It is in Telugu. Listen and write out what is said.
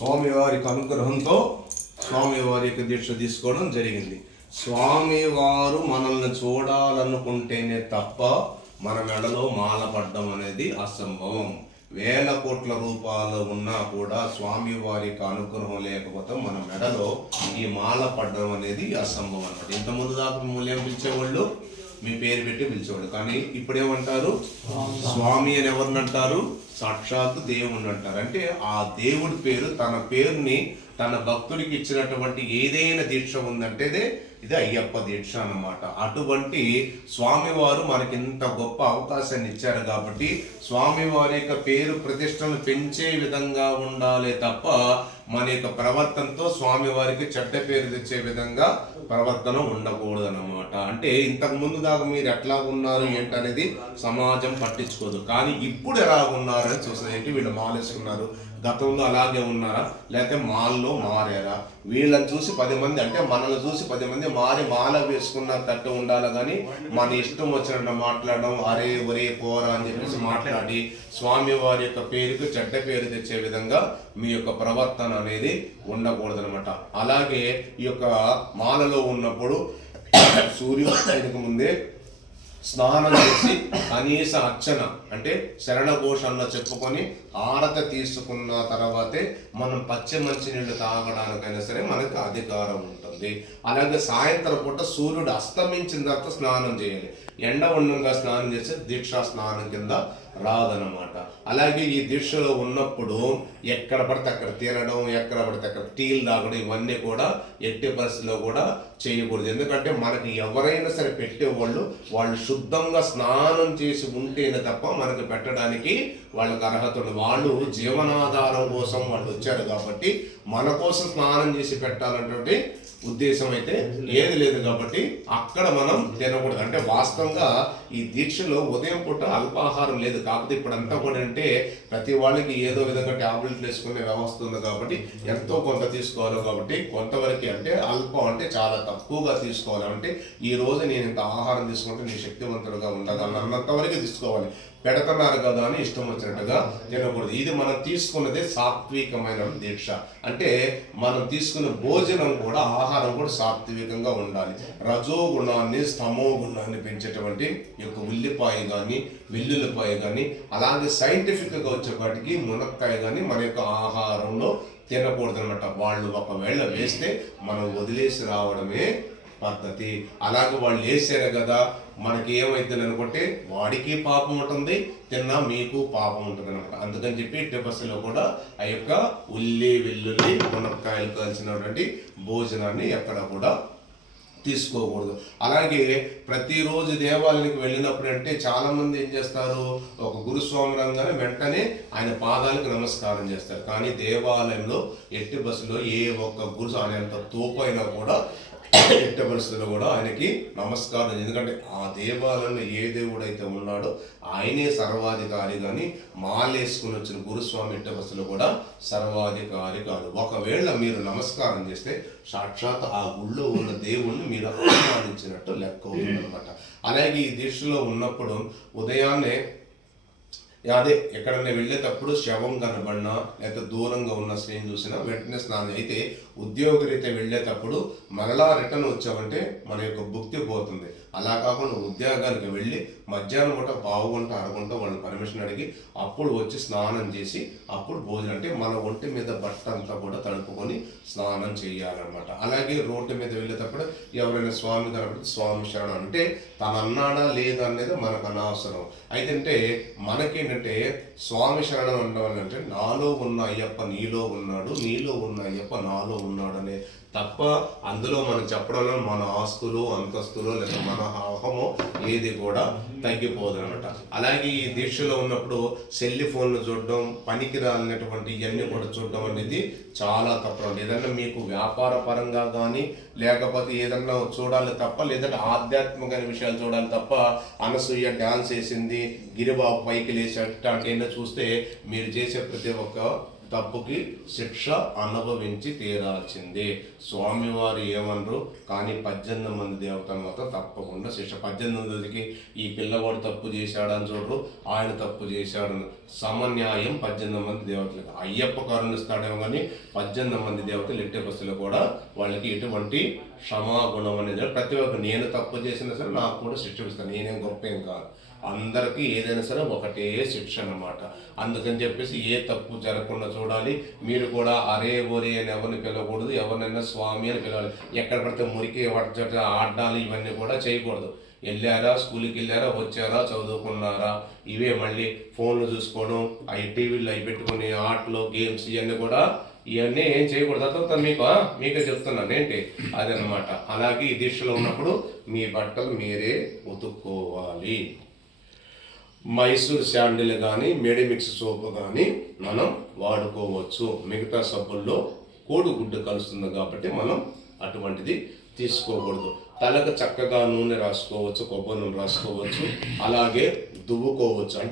స్వామివారికి అనుగ్రహంతో స్వామివారి యొక్క దీక్ష తీసుకోవడం జరిగింది. స్వామివారు మనల్ని చూడాలనుకుంటేనే తప్ప మన మెడలో మాల పడ్డం అనేది అసంభవం. వేల కోట్ల రూపాయలు ఉన్నా కూడా స్వామివారికి అనుగ్రహం లేకపోతే మన మెడలో ఈ మాల పడ్డం అనేది అసంభవం అన్నమాట. ఇంతకుముందు దాకా మిమ్మల్ని ఏం పిలిచేవాళ్ళు, మీ పేరు పెట్టి పిలిచేవాళ్ళు. కానీ ఇప్పుడేమంటారు, స్వామి అని ఎవరిని అంటారు, సాక్షాత్తు దేవుణ్ణి అంటారు. అంటే ఆ దేవుడి పేరు, తన పేరుని తన భక్తుడికి ఇచ్చినటువంటి ఏదైనా దీక్ష ఉందంటే ఇది అయ్యప్ప దీక్ష అన్నమాట. అటువంటి స్వామివారు మనకి ఇంత గొప్ప అవకాశాన్ని ఇచ్చారు కాబట్టి స్వామివారి యొక్క పేరు ప్రతిష్టను పెంచే విధంగా ఉండాలి తప్ప మన యొక్క ప్రవర్తనతో స్వామివారికి చెడ్డ పేరు తెచ్చే విధంగా ప్రవర్తన ఉండకూడదు అన్నమాట. అంటే ఇంతకు ముందు దాకా మీరు ఎట్లా ఉన్నారు ఏంటనేది సమాజం పట్టించుకోదు. కానీ ఇప్పుడు ఎలా ఉన్నారని చూస్తుంది. ఏంటి వీళ్ళు మాలేసుకున్నారు, గతంలో అలాగే ఉన్నారా, లేకపోతే మాల్లో మారారా? వీళ్ళని చూసి 10 మంది, అంటే మనల్ని చూసి 10 మంది మారి మాల వేసుకున్న తట్టు ఉండాలి. కానీ మన ఇష్టం వచ్చినట్టు మాట్లాడడం, అరే ఒరే పోరా అని చెప్పేసి మాట్లాడి స్వామి వారి యొక్క పేరుకు చెడ్డ పేరు తెచ్చే విధంగా మీ యొక్క ప్రవర్తన అనేది ఉండకూడదు అనమాట. అలాగే ఈ యొక్క మాలలో ఉన్నప్పుడు సూర్యోదయానికి ముందే స్నానం చేసి కనీస అర్చన అంటే శరణఘోషంలో చెప్పుకొని హారతి తీసుకున్న తర్వాతే మనం పచ్చి మంచినీళ్ళు తాగడానికైనా సరే మనకు అధికారం ఉంటుంది. అలాగే సాయంత్రం పూట సూర్యుడు అస్తమించిన తర్వాత స్నానం చేయాలి. ఎండ ఉండంగా స్నానం చేస్తే దీక్షా స్నానం కింద రాదనమాట. అలాగే ఈ దీక్షలో ఉన్నప్పుడు ఎక్కడ పడితే అక్కడ తినడం, ఎక్కడ పడితే అక్కడ టీలు తాగడం, ఇవన్నీ కూడా ఎట్టి పరిస్థితిలో కూడా చేయకూడదు. ఎందుకంటే మనకి ఎవరైనా సరే పెట్టేవాళ్ళు వాళ్ళు శుద్ధంగా స్నానం చేసి ఉంటేనే తప్ప మనకు పెట్టడానికి వాళ్ళకి అర్హత ఉంది. వాళ్ళు జీవనాధారం కోసం వాళ్ళు వచ్చారు కాబట్టి మన కోసం స్నానం చేసి పెట్టాలన్నటువంటి ఉద్దేశం అయితే ఏది లేదు. కాబట్టి అక్కడ మనం తినకూడదు. అంటే వాస్తవంగా ఈ దీక్షలో ఉదయం పూట అల్పాహారం లేదు. కాకపోతే ఇప్పుడు అంతా కూడా అంటే ప్రతి వాళ్ళకి ఏదో విధంగా టాబ్లెట్లు వేసుకునే వ్యవస్థ ఉంది కాబట్టి ఎంతో కొంత తీసుకోవాలి. కాబట్టి కొంతవరకు అంటే అల్పం అంటే చాలా తక్కువగా తీసుకోవాలి. అంటే ఈ రోజు నేను ఇంత ఆహారం తీసుకుంటే నీ శక్తివంతుడుగా ఉండగలను అన్నంత వరకు తీసుకోవాలి. పెడతన్నారు కదా అని ఇష్టం వచ్చినట్టుగా తినకూడదు. ఇది మనం తీసుకున్నదే సాత్వికమైన దీక్ష. అంటే మనం తీసుకున్న భోజనం కూడా, ఆహారం కూడా సాత్వికంగా ఉండాలి. రజో గుణాన్ని స్తమో గుణాన్ని పెంచేటువంటి యొక్క ఉల్లిపాయ కానీ వెల్లుల్లిపాయ కానీ, అలాగే సైంటిఫిక్గా వచ్చేపాటికి మునక్కాయ కానీ మన యొక్క ఆహారంలో తినకూడదు అనమాట. వాళ్ళు ఒకవేళ వేస్తే మనం వదిలేసి రావడమే పద్ధతి. అలాగే వాళ్ళు వేసారు కదా మనకి ఏమైతుంది అనుకుంటే వాడికి పాపం ఉంటుంది, తిన్నా మీకు పాపం ఉంటుంది అనమాట. అందుకని చెప్పి టిబస్లో కూడా ఆ యొక్క ఉల్లి వెల్లుల్లి మునక్కాయలు కలిసినటువంటి భోజనాన్ని ఎక్కడ కూడా తీసుకోకూడదు. అలాగే ప్రతిరోజు దేవాలయానికి వెళ్ళినప్పుడు అంటే చాలా మంది ఏం చేస్తారు, ఒక గురుస్వామి రంగానే వెంటనే ఆయన పాదాలకు నమస్కారం చేస్తారు. కానీ దేవాలయంలో ఎట్టి బస్సులో ఏ ఒక్క గురు ఆయన తోపైనా కూడా ఎట్టి పరిస్థితుల్లో కూడా ఆయనకి నమస్కారం. ఎందుకంటే ఆ దేవాలయంలో ఏ దేవుడు అయితే ఉన్నాడో ఆయనే సర్వాధికారి. కానీ మాలేసుకుని వచ్చిన గురుస్వామి ఎట్టి బస్సులో కూడా సర్వాధికారి కాదు. ఒకవేళ మీరు నమస్కారం చేస్తే సాక్షాత్ ఆ గుళ్ళో ఉన్న దేవుణ్ణి మీరు అవమానించినట్టు లెక్క అవుతుందన్నమాట. అలాగే ఈ దీక్షలో ఉన్నప్పుడు ఉదయాన్నే అదే ఎక్కడన్నా వెళ్ళేటప్పుడు శవం కనబడినా లేకపోతే దూరంగా ఉన్న స్త్రీని చూసినా వెంటనే స్నానం. అయితే ఉద్యోగరీత్యా వెళ్ళేటప్పుడు మరలా రిటర్న్ వచ్చామంటే మన యొక్క భుక్తి పోతుంది. అలా కాకుండా ఉద్యోగానికి వెళ్ళి మధ్యాహ్నం పూట పావుగంట అరగంట వాళ్ళని పర్మిషన్ అడిగి అప్పుడు వచ్చి స్నానం చేసి అప్పుడు భోజనం, అంటే మన ఒంటి మీద బట్ట అంతా కూడా తడుపుకొని స్నానం చేయాలన్నమాట. అలాగే రోడ్డు మీద వెళ్ళేటప్పుడు ఎవరైనా స్వామి కనబడితే స్వామి శరణం అంటే తను అన్నాడా లేదా అనేది మనకు అనవసరం. అయితే మనకేంటంటే స్వామి శరణం ఉండడం అంటే నాలో ఉన్న అయ్యప్ప నీలో ఉన్నాడు, నీలో ఉన్న అయ్యప్ప నాలో ఉన్నాడు అనే తప్ప అందులో మనం చెప్పడంలో మన ఆస్తులు అంతస్తులు లేదా మన అహమో ఏది కూడా తగ్గిపోదు అనమాట. అలాగే ఈ దీక్షలో ఉన్నప్పుడు సెల్ ఫోన్లు చూడడం, పనికి రాలినటువంటి ఇవన్నీ కూడా చూడడం అనేది చాలా తప్పు. ఏదన్నా మీకు వ్యాపార పరంగా కానీ లేకపోతే ఏదన్నా చూడాలి తప్ప, లేదంటే ఆధ్యాత్మికమైన విషయాలు చూడాలి తప్ప అనసూయ డ్యాన్స్ వేసింది, గిరిబాబు పైకి లేచేట అంటే చూస్తే మీరు చేసే ప్రతి ఒక్క తప్పుకి శిక్ష అనుభవించి తీరాల్సిందే. స్వామివారు ఏమనరు, కానీ 18 మంది దేవతలు మాత్రం తప్పకుండా శిక్ష. 18 మందికి ఈ పిల్లవాడు తప్పు చేశాడని చూడరు, ఆయన తప్పు చేశాడని సమన్యాయం 18 మంది దేవతలకు. అయ్యప్ప కరుణిస్తాడేమో కానీ 18 మంది దేవతలు ఎట్టి బస్సులు కూడా వాళ్ళకి ఎటువంటి క్షమాగుణం అనేది ప్రతి ఒక్క నేను తప్పు చేసినా సరే నాకు కూడా శిక్ష ఇస్తాను. నేనేం గొప్ప ఏం కాదు, అందరికీ ఏదైనా సరే ఒకటే శిక్ష అన్నమాట. అందుకని చెప్పేసి ఏ తప్పు జరగకుండా చూడాలి. మీరు కూడా అరే ఓరే అని ఎవరిని పిలవకూడదు, ఎవరినైనా స్వామి అని పిలవాలి. ఎక్కడ పడితే మురికి ఆడాలి ఇవన్నీ కూడా చేయకూడదు. వెళ్ళారా, స్కూల్కి వెళ్ళారా, వచ్చారా, చదువుకున్నారా, ఇవే మళ్ళీ ఫోన్లు చూసుకోవడం, అవి టీవీలో అవి పెట్టుకుని ఆటలు గేమ్స్ ఇవన్నీ కూడా ఇవన్నీ ఏం చేయకూడదు. తర్వాత మీకే చెప్తున్నాను ఏంటి అదనమాట. అలాగే ఈ దీక్షలో ఉన్నప్పుడు మీ బట్టలు మీరే ఉతుక్కోవాలి. మైసూర్ శాండిల్ కానీ మెడిమిక్స్ సోప్ కానీ మనం వాడుకోవచ్చు. మిగతా సబ్బుల్లో కోడిగుడ్డు కలుస్తుంది కాబట్టి మనం అటువంటిది తీసుకోకూడదు. తలకు చక్కగా నూనె రాసుకోవచ్చు, కొబ్బరి నూనె రాసుకోవచ్చు, అలాగే దువ్వుకోవచ్చు.